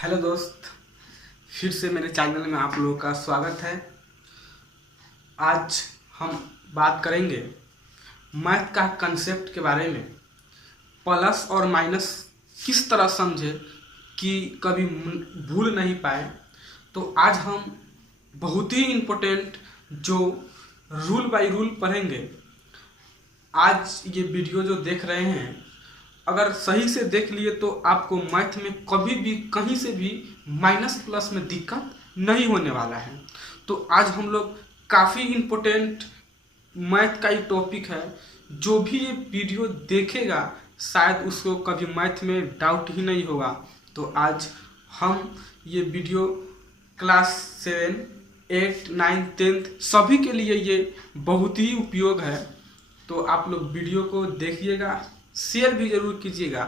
Hello दोस्त, फिर से मेरे चैनल में आप लोगों का स्वागत है। आज हम बात करेंगे मैथ का कंसेप्ट के बारे में। प्लस और माइनस किस तरह समझे कि कभी भूल नहीं पाए। तो आज हम बहुत ही इम्पोर्टेंट जो रूल बाय रूल पढ़ेंगे। आज ये वीडियो जो देख रहे हैं, अगर सही से देख लिए तो आपको मैथ में कभी भी कहीं से भी माइनस प्लस में दिक्कत नहीं होने वाला है। तो आज हम लोग काफ़ी इम्पोर्टेंट मैथ का ही टॉपिक है। जो भी ये वीडियो देखेगा शायद उसको कभी मैथ में डाउट ही नहीं होगा। तो आज हम ये वीडियो क्लास 7, 8, 9, 10 सभी के लिए ये बहुत ही उपयोग है। तो आप लोग वीडियो को देखिएगा, शेयर भी जरूर कीजिएगा।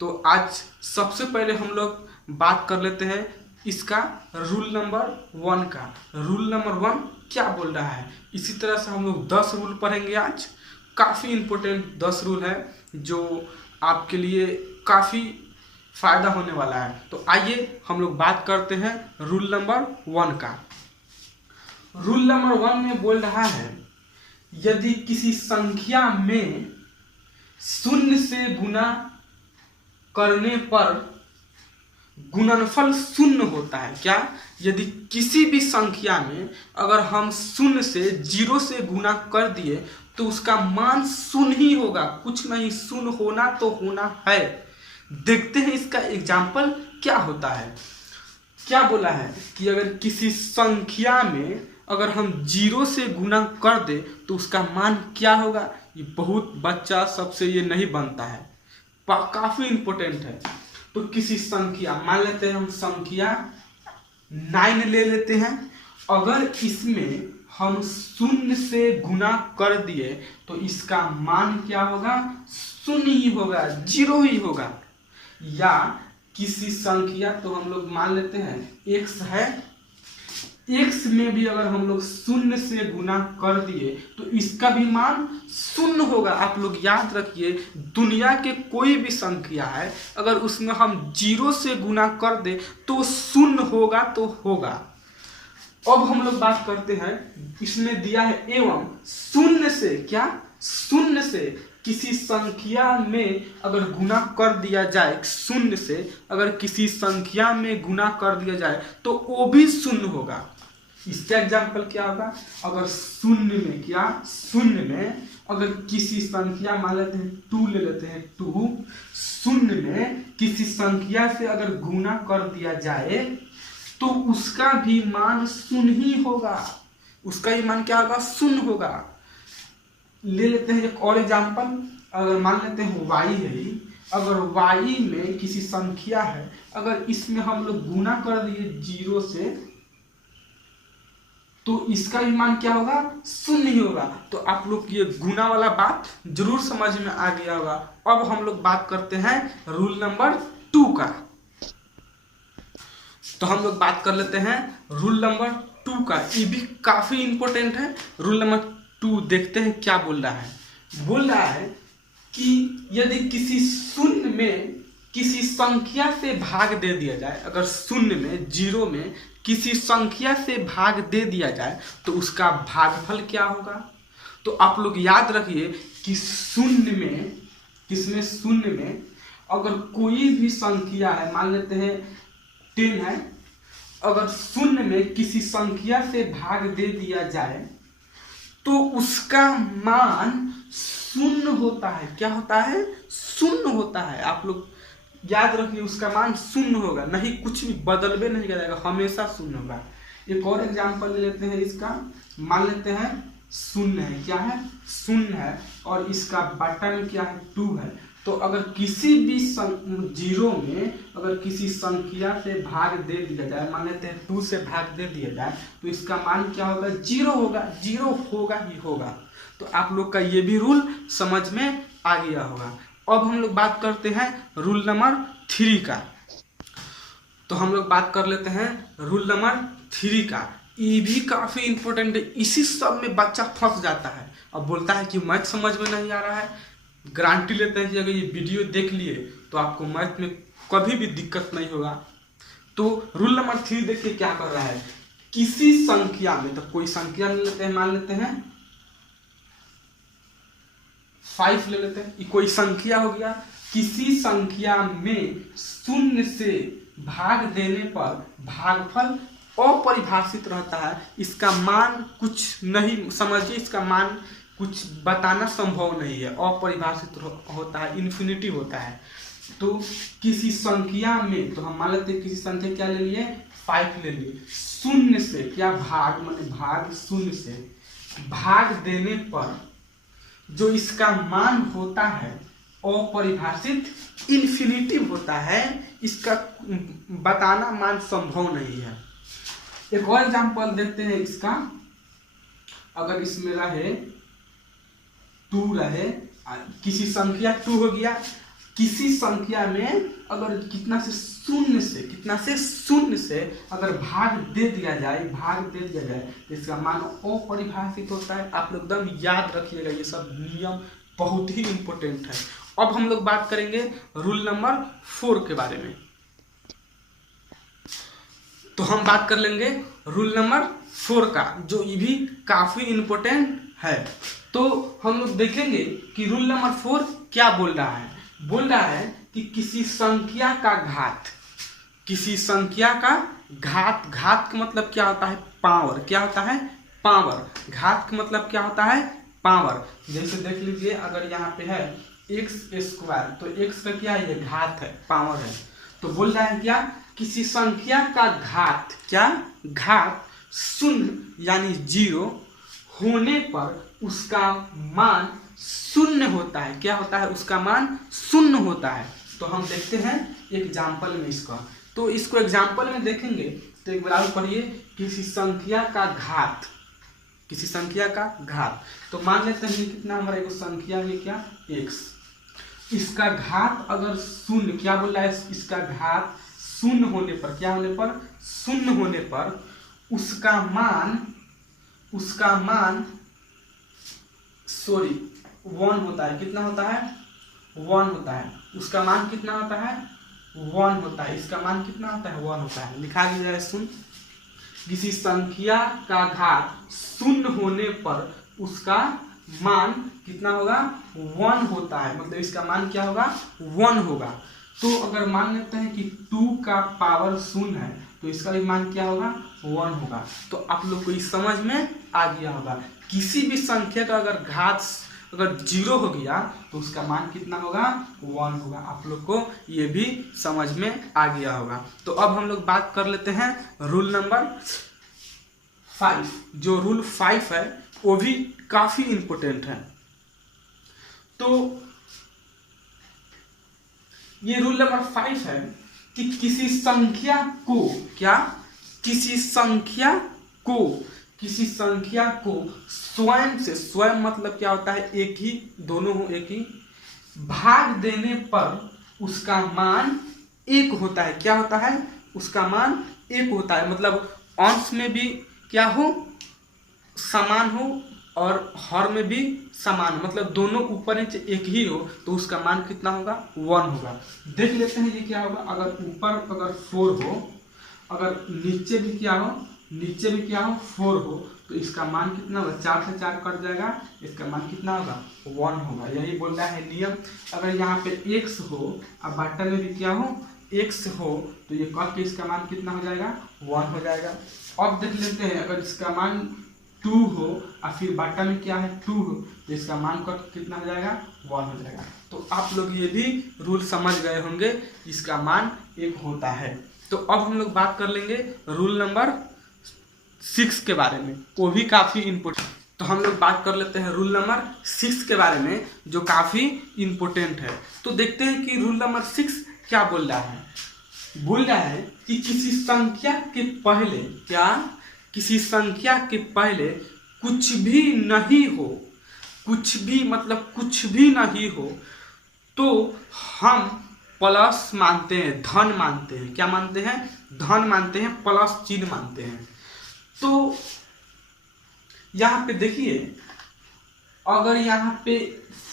तो आज सबसे पहले हम लोग बात कर लेते हैं इसका रूल नंबर 1 का। रूल नंबर 1 क्या बोल रहा है। इसी तरह से हम लोग 10 रूल पढ़ेंगे। आज काफ़ी इम्पोर्टेंट 10 रूल है जो आपके लिए काफ़ी फायदा होने वाला है। तो आइए हम लोग बात करते हैं रूल नंबर 1 का। रूल नंबर 1 में बोल रहा है, यदि किसी संख्या में 0 से गुना करने पर गुणनफल 0 होता है। क्या? यदि किसी भी संख्या में अगर हम 0 से 0 से गुना कर दिए तो उसका मान 0 ही होगा, कुछ नहीं, 0 होना तो होना है। देखते हैं इसका एग्जाम्पल क्या होता है। क्या बोला है कि अगर किसी संख्या में अगर हम 0 से गुना कर दे तो उसका मान क्या होगा। ये बहुत बच्चा सबसे ये नहीं बनता है, काफ़ी इम्पोर्टेंट है। तो किसी संख्या, मान लेते हैं हम संख्या 9 ले लेते हैं। अगर इसमें हम 0 से गुना कर दिए तो इसका मान क्या होगा, 0 ही होगा, 0 ही होगा। या किसी संख्या, तो हम लोग मान लेते हैं x है, x में भी अगर हम लोग 0 से गुना कर दिए तो इसका भी मान 0 होगा। आप लोग याद रखिए, दुनिया के कोई भी संख्या है अगर उसमें हम 0 से गुना कर दे तो 0 होगा तो होगा। अब हम लोग बात करते हैं, इसमें दिया है एवं 0 से, क्या 0 से किसी संख्या में अगर गुना कर दिया जाए, 0 से अगर किसी संख्या में गुना कर दिया जाए तो वो भी 0 होगा। इसका एग्जाम्पल क्या होगा, अगर 0 में, क्या 0 में अगर किसी संख्या, मान लेते हैं 2 ले लेते हैं, 2 0 में किसी संख्या से अगर गुना कर दिया जाए तो उसका भी मान 0 ही होगा। उसका ही मान क्या होगा, 0 होगा। ले लेते हैं एक और एग्जाम्पल, अगर मान लेते हैं y है, अगर y में किसी संख्या है, अगर इसमें हम लोग गुना कर दिए 0 से तो इसका भी मान क्या होगा, 0 ही होगा। तो आप लोग ये गुना वाला बात जरूर समझ में आ गया होगा। अब हम लोग बात करते हैं रूल नंबर 2 का। तो हम लोग बात कर लेते हैं रूल नंबर 2 का। ये भी काफी इंपॉर्टेंट है। रूल नंबर 2 देखते हैं क्या बोल रहा है। बोल रहा है कि यदि किसी 0 में किसी संख्या से भाग दे दिया जाए, अगर 0 में, 0 में किसी संख्या से भाग दे दिया जाए तो उसका भागफल क्या होगा। तो आप लोग याद रखिए कि 0 में, किसमें, 0 में अगर कोई भी संख्या है, मान लेते हैं 10 है, अगर 0 में किसी संख्या से भाग दे दिया जाए तो उसका मान 0 होता है। क्या होता है, 0 होता है। आप लोग याद रखिए, उसका मान 0 होगा, नहीं कुछ भी बदलबे नहीं करेगा, हमेशा 0 होगा। एक और एग्जांपल ले लेते हैं इसका, मान लेते हैं 0 है, क्या है, 0 है, और इसका बटन क्या है, 2 है। तो अगर किसी भी 0 में अगर किसी संख्या से भाग दे दिया जाए, मान लेते हैं 2 से भाग दे दिया जाए तो इसका मान क्या होगा, 0 होगा, 0 होगा ही होगा। तो आप लोग का ये भी रूल समझ में आ गया होगा। अब हम लोग बात करते हैं रूल नंबर 3 का। तो हम लोग बात कर लेते हैं रूल नंबर 3 का। ये भी काफी इंपॉर्टेंट है। इसी सब में बच्चा फंस जाता है, अब बोलता है कि मैथ समझ में नहीं आ रहा है। गारंटी लेते हैं कि अगर ये वीडियो देख लिए तो आपको मैथ में कभी भी दिक्कत नहीं होगा। तो रूल नंबर 3 देखिए क्या कर रहा है, किसी संख्या में, तो कोई संख्या ले लेते हैं, मान लेते हैं 5 ले लेते हैं, ये कोई संख्या हो गया। किसी संख्या में शून्य से भाग देने पर भागफल अपरिभाषित रहता है, इसका मान कुछ नहीं, समझिए इसका मान कुछ बताना संभव नहीं है, अपरिभाषित होता है, इन्फिनिटी होता है। तो किसी संख्या में, तो हम मान लेते हैं किसी संख्या क्या ले लिए, 5 ले लिए, शून्य से क्या भाग, माने भाग, शून्य से भाग देने पर जो इसका मान होता है अपरिभाषित इन्फिनिटी होता है, इसका बताना मान संभव नहीं है। एक और एग्जांपल देखते हैं इसका, अगर इसमें रहे 2 रहे, किसी संख्या 2 हो गया, किसी संख्या में अगर कितना से शून्य से अगर भाग दे दिया जाए, तो इसका मान अपरिभाषित होता है। आप लोग एकदम याद रखिएगा, ये सब नियम बहुत ही इंपॉर्टेंट है। अब हम लोग बात करेंगे रूल नंबर 4 के बारे में। तो हम बात कर लेंगे रूल नंबर 4 का, जो ये भी काफी इंपॉर्टेंट है। तो हम लोग देखेंगे कि रूल नंबर 4 क्या बोल रहा है। बोल रहा है कि किसी संख्या का घात, घात का मतलब क्या होता है, पावर। क्या होता है, पावर। घात का मतलब क्या होता है, पावर। जैसे देख लीजिए, अगर यहाँ पे है x², तो x का क्या है, ये घात है, पावर है। तो बोल रहा है क्या, किसी संख्या का घात, क्या घात शून्य यानी 0 होने पर उसका मान शून्य होता है। क्या होता है, उसका मान शून्य होता है। तो हम देखते हैं एग्जाम्पल में इसका। तो इसको एग्जाम्पल में देखेंगे तो एक बार पढ़िए, किसी संख्या का घात, तो मान लेते हैं कितना हमारा एक संख्या है, क्या x, इसका घात अगर शून्य, क्या बोल रहा है, इसका घात शून्य होने पर, क्या होने पर, शून्य होने पर उसका मान 1 होता है। कितना होता है, 1 होता है। उसका मान कितना होता है, 1 होता है। इसका मान कितना होता है, 1 होता है। लिखा गया है, सुन, किसी संख्या का घात शून्य होने पर उसका मान कितना होगा, 1 होता है। मतलब इसका मान क्या होगा, 1 होगा। तो अगर मान लेते हैं कि 2 का पावर शून्य है, तो इसका भी मान क्या होगा, 1 होगा। तो आप लोग को इस समझ में आ गया होगा, किसी भी संख्या का अगर घात अगर 0 हो गया तो उसका मान कितना होगा, 1 होगा। आप लोग को ये भी समझ में आ गया होगा। तो अब हम लोग बात कर लेते हैं रूल नंबर 5। जो रूल 5 है वो भी काफी इंपॉर्टेंट है। तो ये रूल नंबर 5 है कि किसी संख्या को स्वयं से, स्वयं मतलब क्या होता है, एक ही, दोनों हो एक ही, भाग देने पर उसका मान 1 होता है। क्या होता है, उसका मान 1 होता है। मतलब अंश में भी क्या हो, समान हो, और हर में भी समान, मतलब दोनों ऊपर नीचे एक ही हो, तो उसका मान कितना होगा, 1 होगा। देख लेते हैं ये क्या होगा, अगर ऊपर अगर 4 हो, अगर नीचे भी क्या हो, 4 हो, तो इसका मान कितना होगा, 4 से 4 कट जाएगा, इसका मान कितना होगा, 1 होगा। यही बोल रहा है नियम। अगर यहाँ पे x हो और बटन में भी क्या हो, x हो, तो ये कट के इसका मान कितना हो जाएगा, 1 हो जाएगा। अब देख लेते हैं, अगर इसका मान 2 हो और फिर बटन में क्या है, 2 हो, तो इसका मान कट कितना हो जाएगा, 1 हो जाएगा। तो आप लोग ये भी रूल समझ गए होंगे, इसका मान 1 होता है। तो अब हम लोग बात कर लेंगे रूल नंबर 6 के बारे में, वो भी काफी इम्पोर्टेंट। तो हम लोग बात कर लेते हैं रूल नंबर 6 के बारे में, जो काफी इम्पोर्टेंट है। तो देखते हैं कि रूल नंबर 6 क्या बोल रहा है। बोल रहा है कि किसी संख्या के पहले, क्या, किसी संख्या के पहले कुछ भी नहीं हो, कुछ भी मतलब कुछ भी नहीं हो, तो हम प्लस मानते हैं, धन मानते हैं। क्या मानते हैं, धन मानते हैं, प्लस चिन्ह मानते हैं। तो यहाँ पे देखिए, अगर यहाँ पे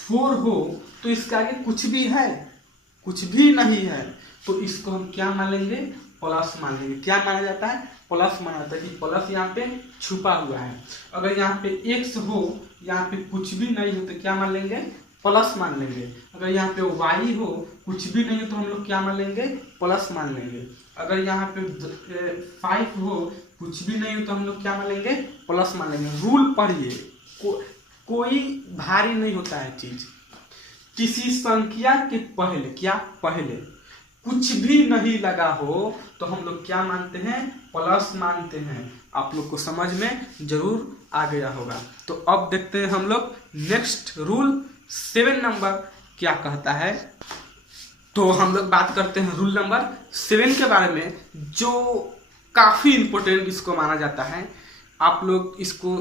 4 हो तो इसके आगे कुछ भी है, कुछ भी नहीं है, तो इसको हम क्या मान लेंगे, प्लस मान लेंगे। क्या माना जाता है? प्लस माना जाता है कि प्लस यहाँ पे छुपा हुआ है। अगर यहाँ पे x हो, यहाँ पे कुछ भी नहीं हो तो क्या मान लेंगे? प्लस मान लेंगे। अगर यहाँ पे y हो, कुछ भी नहीं हो तो हम लोग क्या मान लेंगे? प्लस मान लेंगे। अगर यहाँ पे 5 हो, कुछ भी नहीं हो तो हम लोग क्या मान लेंगे? प्लस मान लेंगे। रूल पढ़िए, कोई भारी नहीं होता है चीज। किसी संख्या के पहले, क्या पहले कुछ भी नहीं लगा हो तो हम लोग क्या मानते हैं? प्लस मानते हैं। आप लोग को समझ में जरूर आ गया होगा। तो अब देखते हैं हम लोग नेक्स्ट रूल 7 नंबर क्या कहता है। तो हम लोग बात करते हैं रूल नंबर 7 के बारे में, जो काफी इंपॉर्टेंट इसको माना जाता है। आप लोग इसको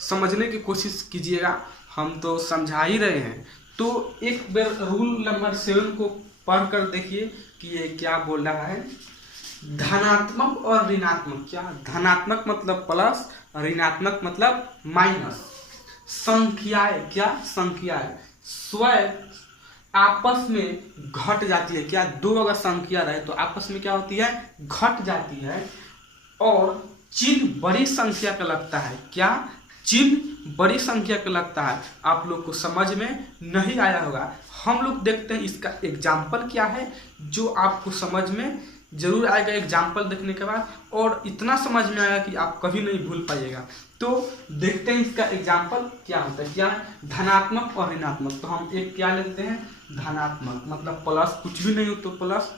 समझने की कोशिश कीजिएगा, हम तो समझा ही रहे हैं। तो एक बार रूल नंबर 7 को पढ़ कर देखिए कि ये क्या बोल रहा है। धनात्मक और ऋणात्मक, क्या धनात्मक मतलब प्लस, ऋणात्मक मतलब माइनस, संख्याएं, क्या संख्याएं स्वयं आपस में घट जाती है। क्या दो अगर संख्या रहे तो आपस में क्या होती है? घट जाती है। और चिन्ह बड़ी संख्या का लगता है। क्या चिन्ह बड़ी संख्या का लगता है। आप लोग को समझ में नहीं आया होगा। हम लोग देखते हैं इसका एग्जाम्पल क्या है, जो आपको समझ में जरूर आएगा एग्जाम्पल देखने के बाद, और इतना समझ में आएगा कि आप कभी नहीं भूल पाइएगा। तो देखते हैं इसका एग्जाम्पल क्या होता है। क्या है? धनात्मक और ऋणात्मक। तो हम एक क्या लेते हैं? धनात्मक मतलब प्लस, कुछ भी नहीं हो तो प्लस।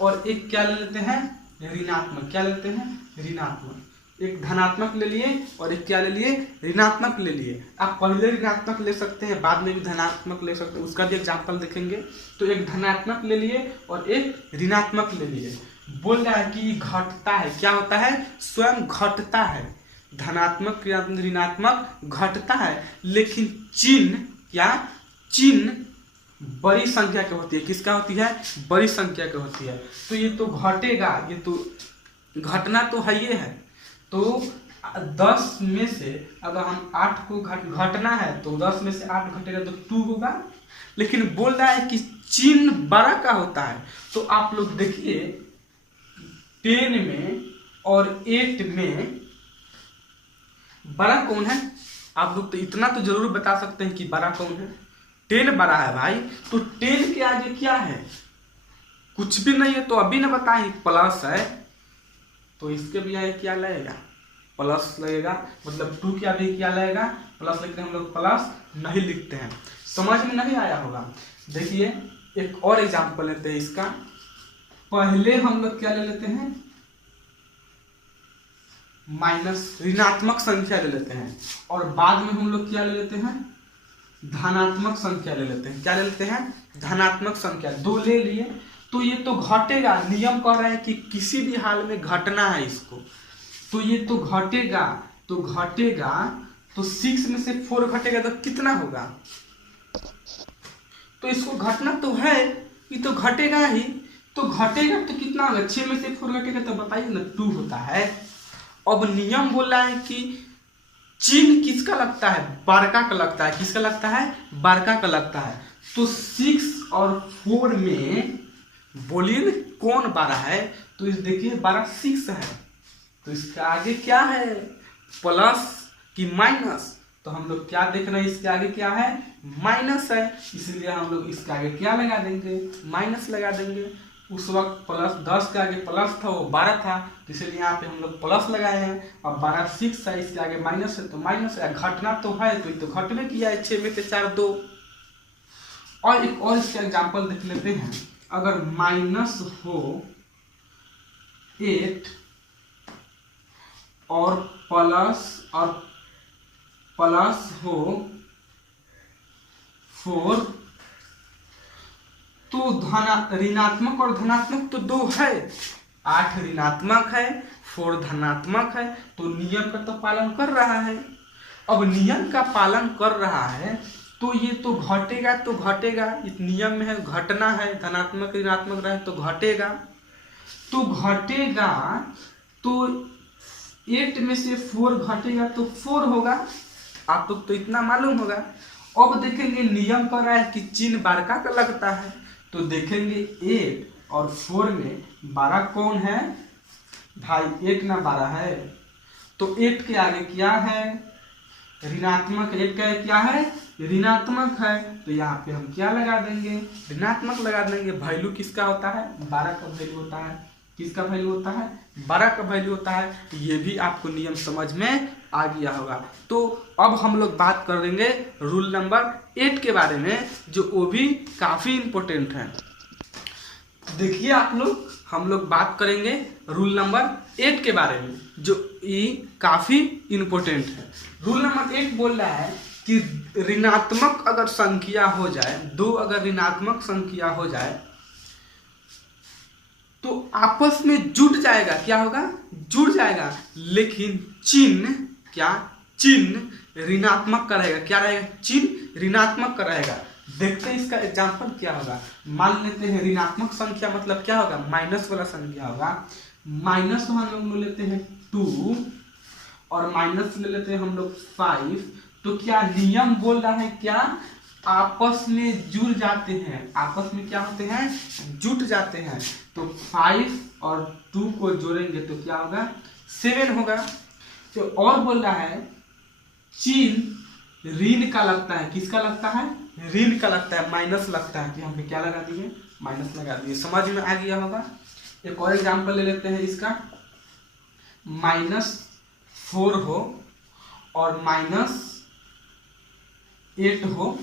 और एक क्या ले लेते हैं? ऋणात्मक। क्या लेते हैं? ऋणात्मक। एक धनात्मक ले लिए और एक क्या ले लिए? ऋणात्मक ले लिए। आप पहले ऋणात्मक ले सकते हैं, बाद में भी धनात्मक ले सकते हैं, उसका भी एग्जाम्पल देखेंगे। तो एक धनात्मक ले लिए और एक ऋणात्मक ले लिए। बोल रहा है कि घटता है। क्या होता है? स्वयं घटता है। धनात्मक ऋणात्मक घटता है, लेकिन चिन्ह, क्या चिन्ह बड़ी संख्या की होती है। किसका होती है? बड़ी संख्या की होती है। तो ये तो घटेगा, ये तो घटना तो है ये है। तो 10 में से अगर हम 8 को घटना है तो 10 में से 8 घटेगा तो 2 होगा। लेकिन बोल रहा है कि चिन्ह बड़ा का होता है। तो आप लोग देखिए 10 में और 8 में बड़ा कौन है? आप लोग तो इतना तो जरूर बता सकते हैं कि बड़ा कौन है। 10 बड़ा है भाई। तो 10 के आगे क्या है? कुछ भी नहीं है। तो अभी ना बताएं प्लस है, तो इसके भी आगे क्या लगेगा? प्लस लगेगा। मतलब 2 के आगे क्या लगेगा? प्लस लिखते हैं हम लोग, प्लस नहीं लिखते हैं। समझ में नहीं आया होगा। देखिए एक और एग्जांपल लेते हैं इसका। पहले हम लोग क्या ले लेते हैं? माइनस ऋणात्मक संख्या ले लेते हैं, और बाद में हम लोग क्या ले लेते हैं? धनात्मक संख्या ले लेते हैं। क्या ले लेते हैं? धनात्मक संख्या। 2 ले लिए तो ये तो घटेगा। नियम कह रहा है कि किसी भी हाल में घटना है इसको। तो ये तो घटेगा, तो घटेगा तो 6 में से 4 घटेगा तो कितना होगा? तो इसको घटना तो है, ये तो घटेगा ही। तो घटेगा तो कितना होगा? 6 में से 4 घटेगा तो बताइए ना, 2 होता है। अब नियम बोल रहा है कि चिन्ह किसका लगता है? बड़का का लगता है। किसका लगता है? बड़का का लगता है। तो 6 और 4 में बोलिए कौन बड़ा है? तो इस देखिए बड़ा 6 है, तो इसका आगे क्या है? प्लस कि माइनस? तो हम लोग क्या देख रहे हैं? इसके आगे क्या है? माइनस है, इसलिए हम लोग इसके आगे क्या लगा देंगे? माइनस लगा देंगे। उस वक्त प्लस 10 के आगे प्लस था, वो 12 था, इसलिए यहाँ पे हम लोग प्लस लगाए हैं। और 12 6 है, इसके आगे माइनस है तो माइनस है। घटना तो है तो ये तो घटने किया है। 6 में से 4 2। और एक और इसका एग्जाम्पल देख लेते हैं। अगर माइनस हो 8 और प्लस हो 4, तो ऋणात्मक और धनात्मक तो 2 है। 8 ऋणात्मक है, 4 धनात्मक है। तो नियम का तो पालन कर रहा है। अब नियम का पालन कर रहा है तो ये तो घटेगा, तो घटेगा। इस नियम में है घटना है, धनात्मक ऋणात्मक रहे तो घटेगा। तो घटेगा तो 8 में से 4 घटेगा तो 4 होगा। आप लोग तो इतना मालूम होगा। अब देखेंगे नियम कर रहा है कि चिन्ह बड़का का लगता है, तो देखेंगे 8 और 4 में बड़ा कौन है? भाई 8 ना 12 है, तो 8 के आगे क्या है, ऋणात्मक। 8 का क्या है, ऋणात्मक है, तो यहाँ पे हम क्या लगा देंगे, ऋणात्मक लगा देंगे। वैल्यू किसका होता है, 12 का वैल्यू होता है। किसका वैल्यू होता है, 12 का वैल्यू होता है। ये भी आपको नियम समझ में आ गया होगा। तो अब हम लोग बात करेंगे रूल नंबर 8 के बारे में, जो वो भी काफ़ी इम्पोर्टेंट है। देखिए आप लोग, हम लोग बात करेंगे रूल नंबर 8 के बारे में, जो ये काफ़ी इम्पोर्टेंट है। रूल नंबर 8 बोल रहा है कि ऋणात्मक अगर संख्या हो जाए, दो अगर ऋणात्मक संख्या हो जाए तो आपस में जुड़ जाएगा। क्या होगा, जुड़ जाएगा, लेकिन चिन्ह, क्या चिन्ह ऋणात्मक का रहेगा। क्या रहेगा, चिन्ह ऋणात्मक का रहेगा। देखते हैं इसका एग्जाम्पल क्या होगा। मान लेते हैं ऋणात्मक संख्या मतलब क्या होगा, माइनस वाला संख्या होगा। माइनस हम लोग लेते हैं 2 और माइनस ले लेते हैं हम लोग 5। तो क्या नियम बोल रहा है, क्या आपस में जुड़ जाते हैं, आपस में क्या होते हैं, जुट जाते हैं। तो 5 और 2 को जोड़ेंगे तो क्या होगा, 7 होगा। तो और बोल रहा है चिन्ह ऋण का लगता है। किसका लगता है, ऋण का लगता है, माइनस लगता है। तो यहाँ पे क्या लगा दिए, माइनस लगा दिए। समझ में आ गया होगा। एक और एग्जाम्पल ले लेते हैं इसका। -4 हो और -8 हो,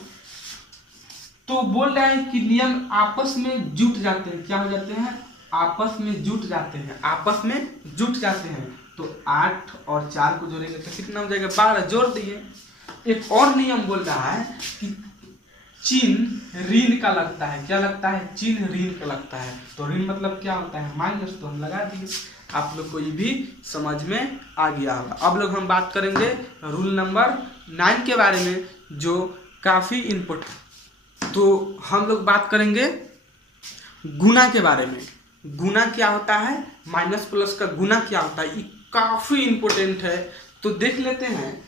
तो बोल रहा है कि नियम आपस में जुट जाते हैं। क्या हो जाते हैं, आपस में जुट जाते हैं, आपस में जुट जाते हैं। तो 8 और 4 को जोड़ेंगे तो कितना हो जाएगा, 12। जोड़ दिए। एक और नियम बोल रहा है कि चिन्ह ऋण का लगता है। क्या लगता है, चिन्ह ऋण का लगता है। तो ऋण मतलब क्या होता है, माइनस, तो हम लगा दिए। आप लोग को ये भी समझ में आ गया होगा। अब लोग हम बात करेंगे रूल नंबर 9 के बारे में, जो काफ़ी इम्पोर्टेंट। तो हम लोग बात करेंगे गुना के बारे में। गुना क्या होता है, माइनस प्लस का गुना क्या होता है, ये काफ़ी इम्पोर्टेंट है। तो देख लेते हैं,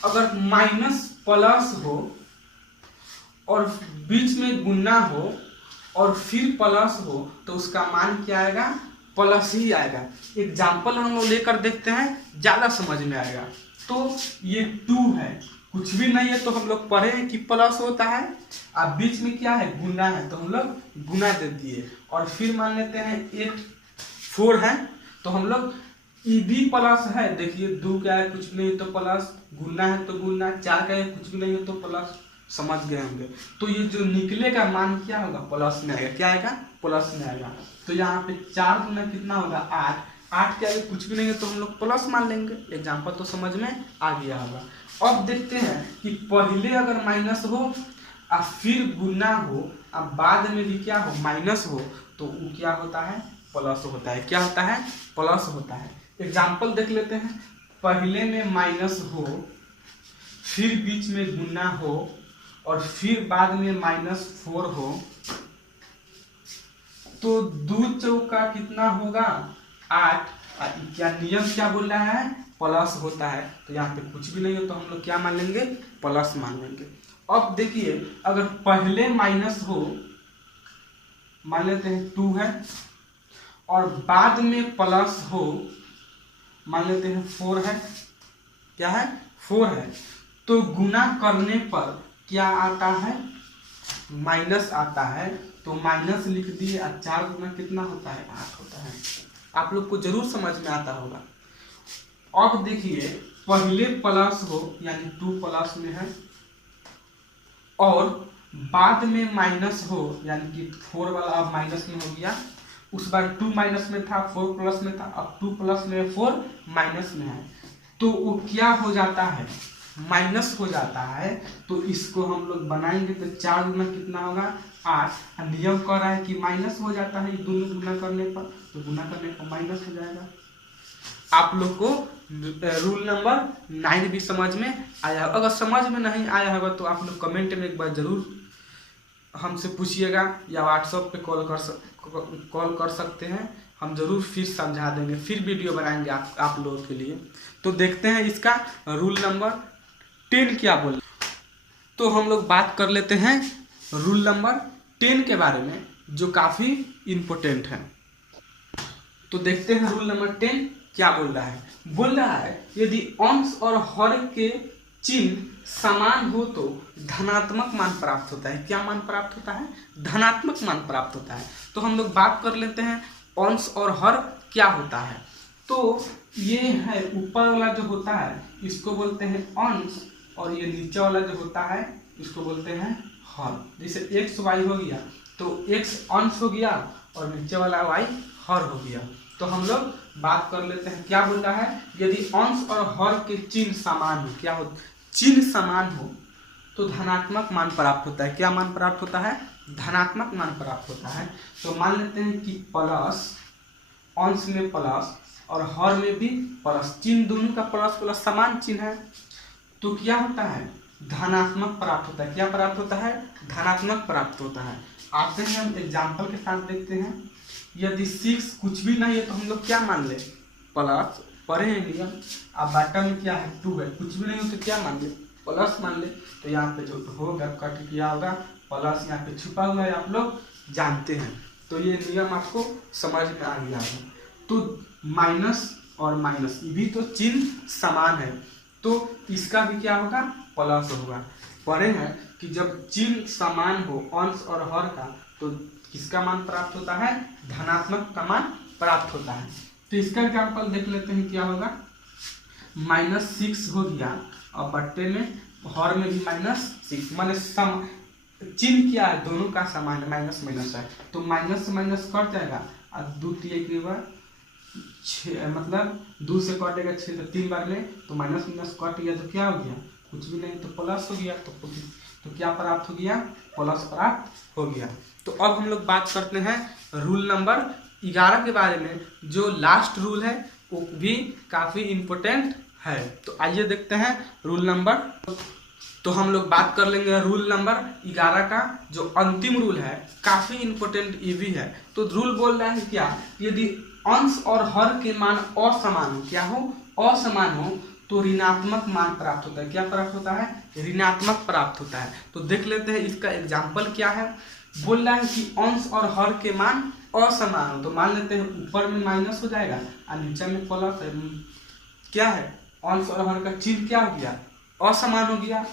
अगर माइनस प्लस हो और बीच में गुना हो और फिर प्लस हो तो उसका मान क्या आएगा, प्लस ही आएगा। एग्जाम्पल हम लोग लेकर देखते हैं, ज़्यादा समझ में आएगा। तो ये 2 है, कुछ भी नहीं है तो हम लोग पढ़े हैं कि प्लस होता है। अब बीच में क्या है, गुना है, तो हम लोग गुना दे दिए। और फिर मान लेते हैं 4 है, तो हम लोग ये भी प्लस है। देखिए 2 क्या है, कुछ नहीं तो प्लस, गुना है तो गुना, 4 का है, कुछ भी नहीं है तो प्लस। समझ गए होंगे। तो ये जो निकलेगा मान क्या होगा, प्लस में आएगा। क्या आएगा, प्लस में आएगा। तो यहाँ पे 4 गुना कितना होगा, 8। 8 के आगे कुछ भी नहीं है तो हम लोग प्लस मान लेंगे। एग्जाम्पल तो समझ में आ गया होगा। अब देखते हैं कि पहले अगर माइनस हो और फिर गुना हो और बाद में भी क्या हो, माइनस हो, तो वो क्या होता है, प्लस होता है। क्या होता है, प्लस होता है। एग्जाम्पल देख लेते हैं। पहले में माइनस हो, फिर बीच में गुना हो और फिर बाद में -4 हो, तो 2 चौका कितना होगा, 8। क्या नियम क्या बोल रहा है, प्लस होता है। तो यहाँ पे कुछ भी नहीं है तो हम लोग क्या मान लेंगे, प्लस मान लेंगे। अब देखिए, अगर पहले माइनस हो, मान लेते हैं 2 है, और बाद में प्लस हो, मान लेते हैं 4 है। क्या है, 4 है। तो गुना करने पर क्या आता है, माइनस आता है। तो माइनस लिख दिए और 4 गुना कितना होता है, 8 होता है। आप लोग को जरूर समझ में आता होगा। अब देखिए, पहले प्लस हो यानी 2 प्लस में है, और बाद में माइनस हो यानी कि 4 वाला अब माइनस में हो गया। उस बार 2 माइनस में था, 4 प्लस में था, अब 2 प्लस में, 4 माइनस में है। तो वो क्या हो जाता है, माइनस हो जाता है। तो इसको हम लोग बनाएंगे तो 4 गुना कितना होगा, 8। नियम कह रहा है कि माइनस हो जाता है, दोनों गुना करने पर, तो गुना करने पर माइनस हो जाएगा। आप लोग को रूल नंबर 9 भी समझ में आया। अगर समझ में नहीं आया होगा तो आप लोग कमेंट में एक बार ज़रूर हमसे पूछिएगा, या व्हाट्सएप पे कॉल कर सकते हैं। हम ज़रूर फिर समझा देंगे, फिर वीडियो बनाएंगे आप लोगों के लिए। तो देखते हैं इसका रूल नंबर 10 क्या बोल। तो हम लोग बात कर लेते हैं रूल नंबर 10 के बारे में, जो काफ़ी इम्पोर्टेंट है। तो देखते हैं रूल नंबर 10 क्या बोल रहा है। बोल रहा है यदि अंश और हर के चिन्ह समान हो तो धनात्मक मान प्राप्त होता है। क्या मान प्राप्त होता है? धनात्मक मान प्राप्त होता है। तो हम लोग बात कर लेते हैं अंश और हर क्या होता है। तो ये है ऊपर वाला जो होता है इसको बोलते हैं अंश, और ये नीचे वाला जो होता है इसको बोलते हैं हर। जैसे एक्स वाई हो गया तो एक्स अंश हो गया और नीचे वाला वाई हर हो गया। तो हम लोग बात कर लेते हैं क्या बोल रहा है, यदि अंश और हर के चिन्ह समान हो, क्या हो, चिन्ह समान हो तो धनात्मक मान प्राप्त होता है। क्या मान प्राप्त होता है? धनात्मक मान प्राप्त होता है। तो मान लेते हैं कि प्लस, अंश में प्लस और हर में भी प्लस, चिन्ह दोनों का प्लस प्लस समान चिन्ह है तो क्या होता है? धनात्मक प्राप्त होता है। क्या प्राप्त होता है? धनात्मक प्राप्त होता है। आते हैं हम एग्जाम्पल के साथ देखते हैं। यदि 6 कुछ भी नहीं है तो हम लोग क्या मान ले? प्लस, पढ़े हैं नियम। अब बाटा में क्या है? 2 है, कुछ भी नहीं हो तो क्या मान ले? प्लस मान ले। तो यहाँ पे जो होगा कट किया होगा प्लस, यहाँ पे छुपा हुआ है, आप लोग जानते हैं। तो ये नियम आपको समझ में आ गया है। तो माइनस और माइनस ये भी तो चिन्ह समान है तो इसका भी क्या होगा? प्लस होगा। पढ़े हैं कि जब चिन्ह समान हो अंश और हर का तो किसका मान प्राप्त होता है? धनात्मक का मान प्राप्त होता है। तो इसका एग्जाम्पल देख लेते हैं क्या होगा। -6 हो गया और बट्टे में हर में भी -6, माने सम चिन्ह क्या है? दोनों का समान है, माइनस माइनस है तो माइनस से माइनस कट जाएगा और 2 3 बार 6, मतलब 2 से कटेगा 6 तो 3 बार में तो माइनस माइनस कट गया तो क्या हो गया? कुछ भी नहीं तो प्लस हो गया। तो क्या प्राप्त हो गया? प्लस प्राप्त हो गया। तो अब हम लोग बात करते हैं रूल नंबर 11 के बारे में। जो लास्ट रूल है वो भी काफ़ी इम्पोर्टेंट है। तो आइए देखते हैं रूल नंबर। तो हम लोग बात कर लेंगे रूल नंबर 11 का। जो अंतिम रूल है काफ़ी इम्पोर्टेंट ये भी है। तो रूल बोल रहा है क्या? यदि अंश और हर के मान असमान हो, क्या हो? असमान हो तो ऋणात्मक मान प्राप्त होता है। क्या प्राप्त होता है? ऋणात्मक प्राप्त होता है। तो देख लेते हैं इसका एग्जाम्पल क्या है। बोल रहा है कि अंश और हर के मान असमान हो तो मान लेते हैं ऊपर में माइनस हो जाएगा और नीचे में प्लस है। क्या है? अंश और हर का चिन्ह क्या हो गया? असमान हो गया।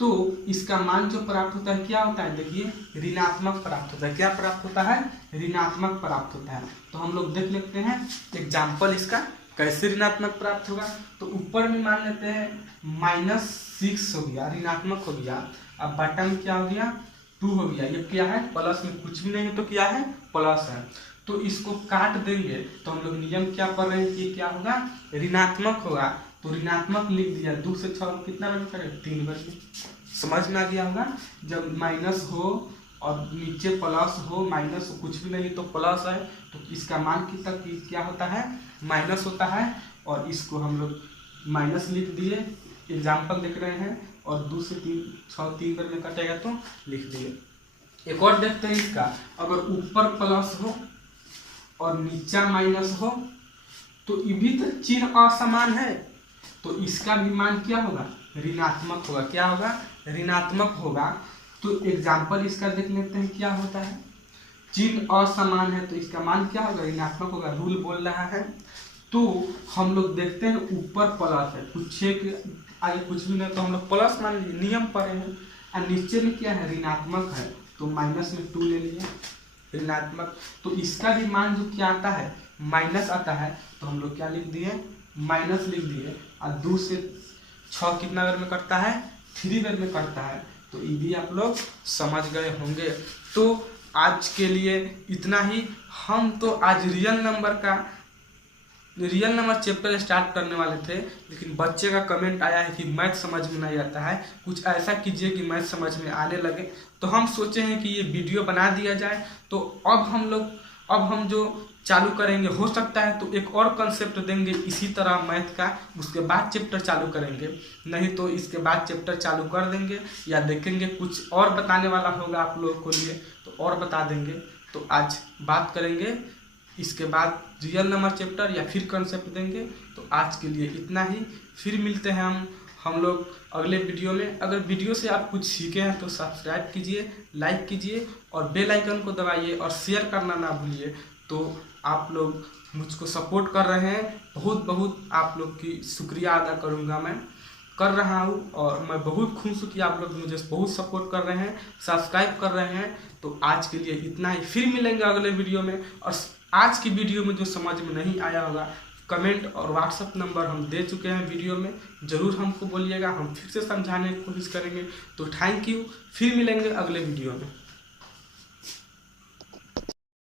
तो इसका मान जो प्राप्त होता है क्या होता है? देखिए ऋणात्मक प्राप्त होता है। क्या प्राप्त होता है? ऋणात्मक प्राप्त होता है। तो हम लोग देख लेते हैं एग्जाम्पल इसका कैसे ऋणात्मक प्राप्त होगा। तो ऊपर में मान लेते हैं -6 हो गया, ऋणात्मक हो गया। अब बटन क्या हो गया? 2 हो गया। ये क्या है? प्लस में कुछ भी नहीं है तो क्या है? प्लस है। तो इसको काट देंगे तो हम लोग नियम क्या पढ़ रहे हैं कि क्या होगा? ऋणात्मक होगा। तो ऋणात्मक लिख दिया। 2 से 6 कितना बन करें? 3 बन। समझ में आ गया होगा। जब माइनस हो और नीचे प्लस हो, माइनस कुछ भी नहीं तो प्लस है तो इसका मान कितना क्या होता है? माइनस होता है। और इसको हम लोग माइनस लिख दिए, एग्जाम्पल देख रहे हैं। और 2 से 6 3 बार में कटेगा तो लिख दिए। एक और देखते हैं इसका। अगर ऊपर प्लस हो और नीचा माइनस हो तो ये भी तो चिन्ह असमान है तो इसका भी मान क्या होगा? ऋणात्मक होगा। क्या होगा? ऋणात्मक होगा। तो एग्जाम्पल इसका देख लेते हैं क्या होता है। चिन्ह असमान है तो इसका मान क्या होगा? ऋणात्मक होगा। रूल बोल रहा है। तो हम लोग देखते हैं ऊपर प्लस है, कुछ के आगे कुछ भी नहीं तो हम लोग प्लस मान लीजिए, नियम पढ़े हैं। और नीचे में क्या है? ऋणात्मक है तो माइनस में 2 ले लिए ऋणात्मक। तो इसका भी मान जो क्या आता है? माइनस आता है। तो हम लोग क्या लिख दिए? माइनस लिख दिए। और 2 से 6 कितना बार में कटता है? 3 बार में कटता है। तो ये भी आप लोग समझ गए होंगे। तो आज के लिए इतना ही। हम तो आज रियल नंबर चैप्टर स्टार्ट करने वाले थे लेकिन बच्चे का कमेंट आया है कि मैथ समझ में नहीं आता है, कुछ ऐसा कीजिए कि मैथ समझ में आने लगे। तो हम सोचे हैं कि ये वीडियो बना दिया जाए। तो अब हम जो चालू करेंगे, हो सकता है तो एक और कंसेप्ट देंगे इसी तरह मैथ का, उसके बाद चैप्टर चालू करेंगे। नहीं तो इसके बाद चैप्टर चालू कर देंगे या देखेंगे कुछ और बताने वाला होगा आप लोगों को लिए तो और बता देंगे। तो आज बात करेंगे, इसके बाद रियल नंबर चैप्टर या फिर कंसेप्ट देंगे। तो आज के लिए इतना ही। फिर मिलते हैं हम लोग अगले वीडियो में। अगर वीडियो से आप कुछ सीखे हैं तो सब्सक्राइब कीजिए, लाइक कीजिए और बेल आइकन को दबाइए और शेयर करना ना भूलिए। तो आप लोग मुझको सपोर्ट कर रहे हैं, बहुत बहुत आप लोग की शुक्रिया अदा करूँगा, मैं कर रहा हूँ और मैं बहुत खुश हूँ कि आप लोग मुझे बहुत सपोर्ट कर रहे हैं, सब्सक्राइब कर रहे हैं। तो आज के लिए इतना ही, फिर मिलेंगे अगले वीडियो में। और आज की वीडियो में जो समझ में नहीं आया होगा, कमेंट और व्हाट्सअप नंबर हम दे चुके हैं वीडियो में, ज़रूर हमको बोलिएगा, हम फिर से समझाने की कोशिश करेंगे। तो थैंक यू, फिर मिलेंगे अगले वीडियो में।